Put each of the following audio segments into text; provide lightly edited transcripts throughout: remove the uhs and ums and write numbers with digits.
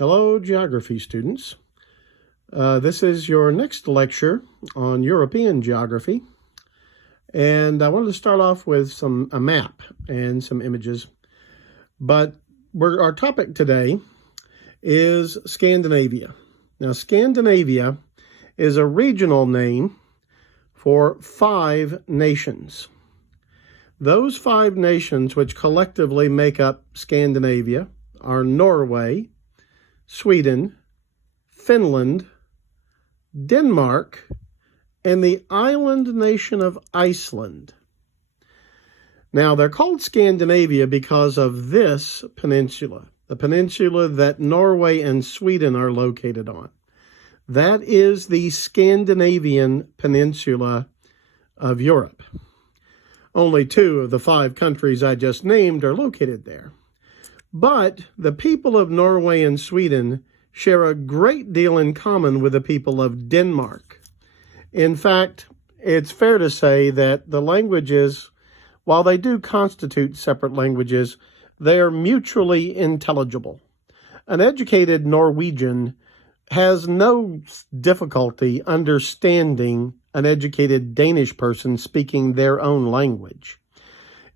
Hello, geography students. This is your next lecture on European geography. And I wanted to start off with a map and some images. But our topic today is Scandinavia. Now, Scandinavia is a regional name for 5 nations. Those 5 nations which collectively make up Scandinavia are Norway, Sweden, Finland, Denmark, and the island nation of Iceland. Now, they're called Scandinavia because of this peninsula, the peninsula that Norway and Sweden are located on. That is the Scandinavian peninsula of Europe. Only 2 of the 5 countries I just named are located there. But the people of Norway and Sweden share a great deal in common with the people of Denmark. In fact, it's fair to say that the languages, while they do constitute separate languages, they are mutually intelligible. An educated Norwegian has no difficulty understanding an educated Danish person speaking their own language.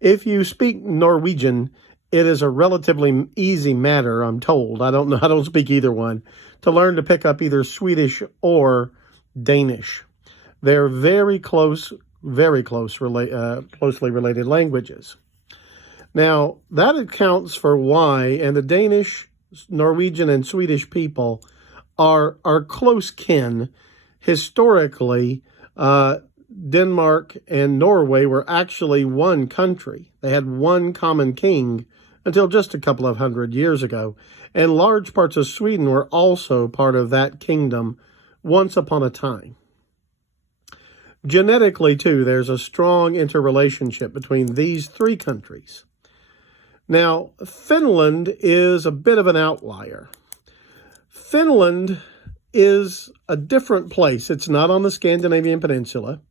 If you speak Norwegian, it is a relatively easy matter, I'm told. I don't speak either one, to learn to pick up either Swedish or Danish. They're very closely related languages. Now, that accounts for why, and the Danish, Norwegian, and Swedish people are close kin. Historically, Denmark and Norway were actually one country. They had one common king until just a couple of hundred years ago. And large parts of Sweden were also part of that kingdom once upon a time. Genetically, too, there's a strong interrelationship between these 3 countries. Now, Finland is a bit of an outlier. Finland is a different place. It's not on the Scandinavian peninsula.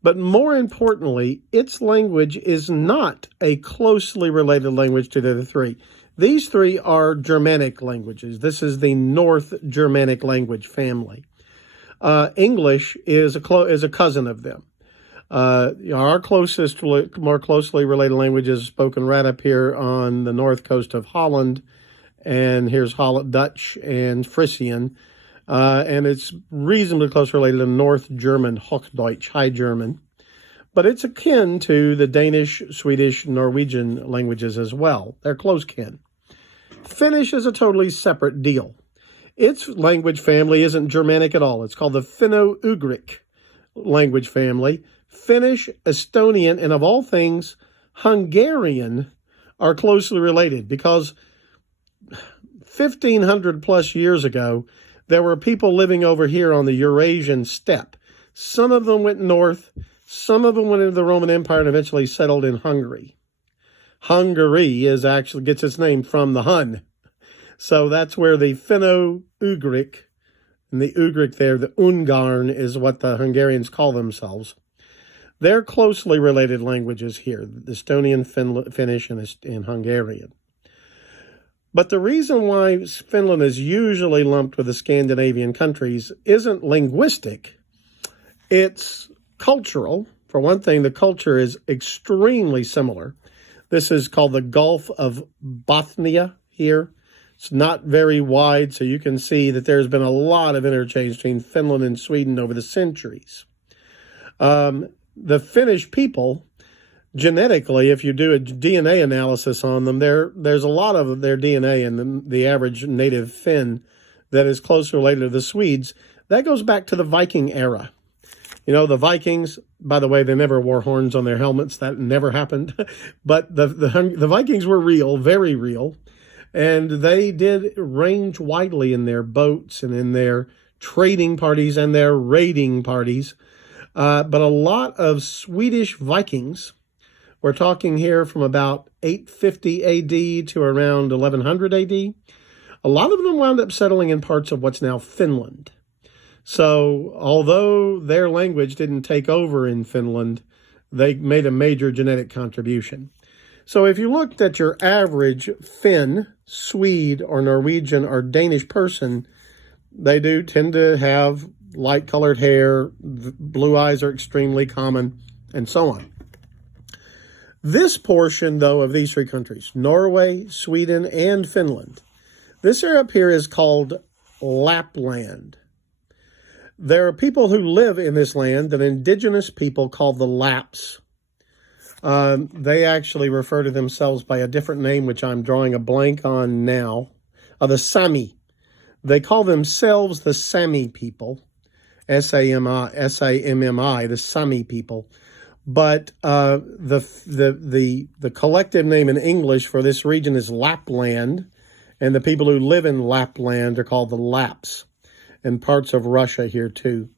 But more importantly, its language is not a closely related language to the other 3. These 3 are Germanic languages. This is the North Germanic language family. English is a cousin of them. Our closest, more closely related language is spoken right up here on the north coast of Holland. And here's Dutch and Frisian. And it's reasonably close related to North German, Hochdeutsch, High German. But it's akin to the Danish, Swedish, Norwegian languages as well. They're close kin. Finnish is a totally separate deal. Its language family isn't Germanic at all. It's called the Finno-Ugric language family. Finnish, Estonian, and of all things, Hungarian are closely related because 1,500 plus years ago, there were people living over here on the Eurasian steppe. Some of them went north. Some of them went into the Roman Empire and eventually settled in Hungary. Hungary gets its name from the Hun. So that's where the Finno-Ugric, and the Ugric there, the Ungarn is what the Hungarians call themselves. They're closely related languages here, the Estonian, Finnish, and Hungarian. But the reason why Finland is usually lumped with the Scandinavian countries isn't linguistic. It's cultural. For one thing, the culture is extremely similar. This is called the Gulf of Bothnia here. It's not very wide, so you can see that there's been a lot of interchange between Finland and Sweden over the centuries. The Finnish people, genetically, if you do a DNA analysis on them, there's a lot of their DNA in the average native Finn that is closely related to the Swedes. That goes back to the Viking era. You know, the Vikings, by the way, they never wore horns on their helmets. That never happened. But the Vikings were real, very real. And they did range widely in their boats and in their trading parties and their raiding parties. But a lot of Swedish Vikings, we're talking here from about 850 AD to around 1100 AD. A lot of them wound up settling in parts of what's now Finland. So although their language didn't take over in Finland, they made a major genetic contribution. So if you looked at your average Finn, Swede, or Norwegian or Danish person, they do tend to have light-colored hair, blue eyes are extremely common, and so on. This portion, though, of these three countries, Norway, Sweden, and Finland, this area up here is called Lapland. There are people who live in this land, an indigenous people called the Lapps. They actually refer to themselves by a different name, which I'm drawing a blank on now, the Sami. They call themselves the Sami people, S-A-M-I, the Sami people. But the collective name in English for this region is Lapland, and the people who live in Lapland are called the Lapps, and parts of Russia here too.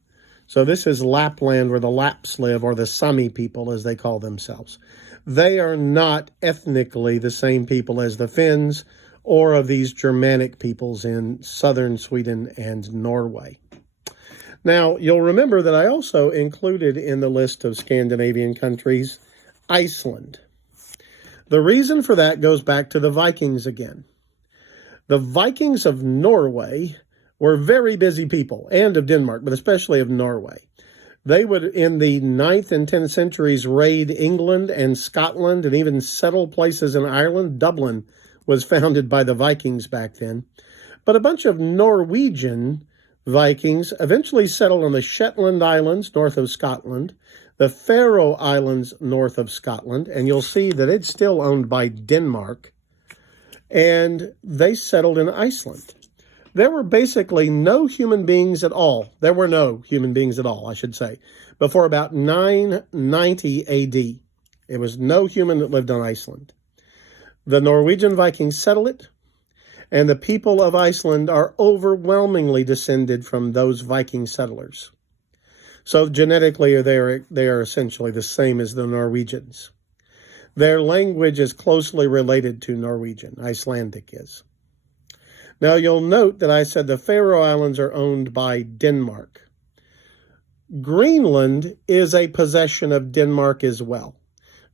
So this is Lapland where the Lapps live, or the Sami people as they call themselves. They are not ethnically the same people as the Finns or of these Germanic peoples in southern Sweden and Norway. Now, you'll remember that I also included in the list of Scandinavian countries Iceland. The reason for that goes back to the Vikings again. The Vikings of Norway were very busy people, and of Denmark, but especially of Norway. They would, in the 9th and 10th centuries, raid England and Scotland and even settle places in Ireland. Dublin was founded by the Vikings back then. But a bunch of Norwegian Vikings eventually settled on the Shetland Islands north of Scotland, the Faroe Islands north of Scotland, and you'll see that it's still owned by Denmark, and they settled in Iceland. There were basically no human beings at all. There were no human beings at all, I should say, before about 990 AD. It was no human that lived on Iceland. The Norwegian Vikings settled it, and the people of Iceland are overwhelmingly descended from those Viking settlers. So genetically, they are essentially the same as the Norwegians. Their language is closely related to Norwegian. Icelandic is. Now, you'll note that I said the Faroe Islands are owned by Denmark. Greenland is a possession of Denmark as well.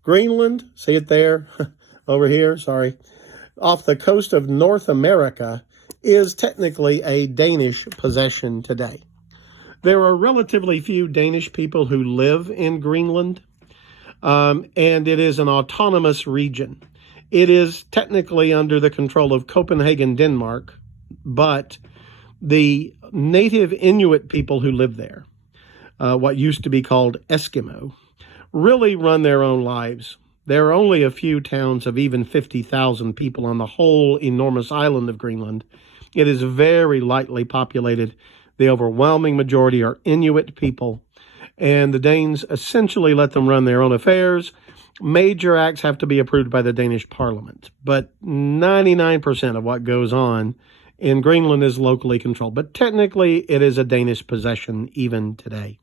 Greenland, see it there, over here, sorry, off the coast of North America, is technically a Danish possession today. There are relatively few Danish people who live in Greenland, and it is an autonomous region. It is technically under the control of Copenhagen, Denmark, but the native Inuit people who live there, what used to be called Eskimo, really run their own lives. There are only a few towns of even 50,000 people on the whole enormous island of Greenland. It is very lightly populated. The overwhelming majority are Inuit people, and the Danes essentially let them run their own affairs. Major acts have to be approved by the Danish parliament, but 99% of what goes on in Greenland is locally controlled. But technically, it is a Danish possession even today.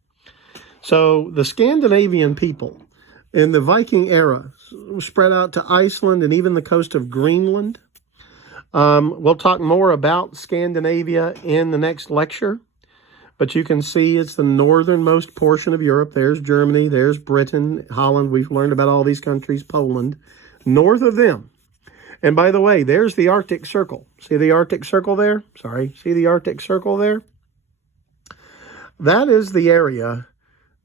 So the Scandinavian people in the Viking era spread out to Iceland and even the coast of Greenland. We'll talk more about Scandinavia in the next lecture. But you can see it's the northernmost portion of Europe. There's Germany, there's Britain, Holland. We've learned about all these countries, Poland. North of them. And by the way, there's the Arctic Circle. See the Arctic Circle there? Sorry, see the Arctic Circle there? That is the area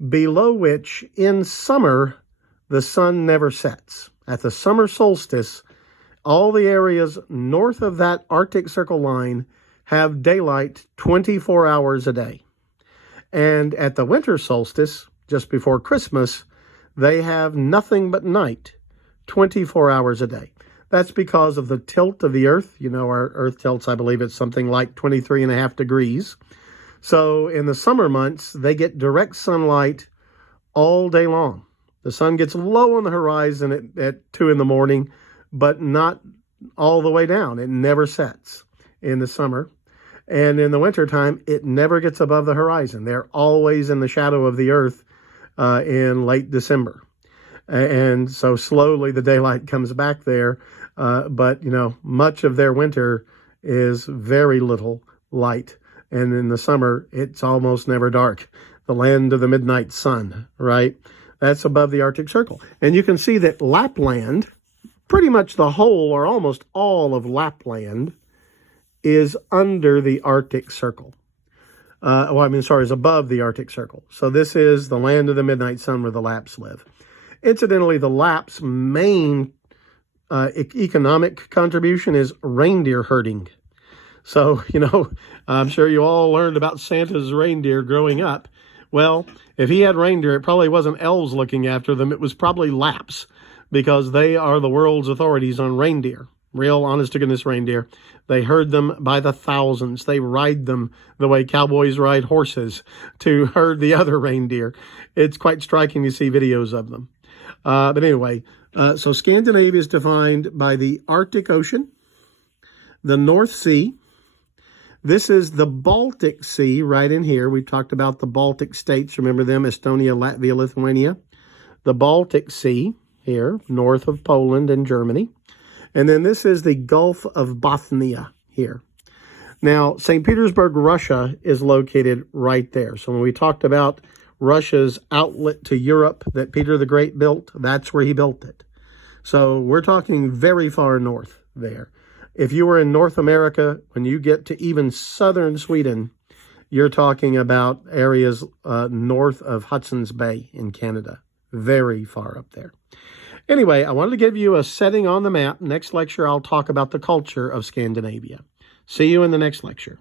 below which in summer the sun never sets. At the summer solstice, all the areas north of that Arctic Circle line have daylight 24 hours a day. And at the winter solstice, just before Christmas, they have nothing but night 24 hours a day. That's because of the tilt of the Earth. You know, our Earth tilts, I believe it's something like 23.5 degrees. So in the summer months, they get direct sunlight all day long. The sun gets low on the horizon at 2 in the morning, but not all the way down. It never sets in the summer. And in the wintertime, it never gets above the horizon. They're always in the shadow of the Earth in late December. And so slowly the daylight comes back there. But, you know, much of their winter is very little light. And in the summer, it's almost never dark. The land of the midnight sun, right? That's above the Arctic Circle. And you can see that Lapland, pretty much the whole or almost all of Lapland is under the Arctic Circle. Is above the Arctic Circle. So this is the land of the midnight sun where the Lapps live. Incidentally, the Lapps' main economic contribution is reindeer herding. So, I'm sure you all learned about Santa's reindeer growing up. Well, if he had reindeer, it probably wasn't elves looking after them. It was probably Lapps, because they are the world's authorities on reindeer. Real honest-to-goodness reindeer. They herd them by the thousands. They ride them the way cowboys ride horses to herd the other reindeer. It's quite striking to see videos of them. But anyway, so Scandinavia is defined by the Arctic Ocean, the North Sea. This is the Baltic Sea right in here. We've talked about the Baltic states. Remember them? Estonia, Latvia, Lithuania. The Baltic Sea here, north of Poland and Germany. And then this is the Gulf of Bothnia here. Now, St. Petersburg, Russia is located right there. So when we talked about Russia's outlet to Europe that Peter the Great built, that's where he built it. So we're talking very far north there. If you were in North America, when you get to even southern Sweden, you're talking about areas north of Hudson's Bay in Canada. Very far up there. Anyway, I wanted to give you a setting on the map. Next lecture, I'll talk about the culture of Scandinavia. See you in the next lecture.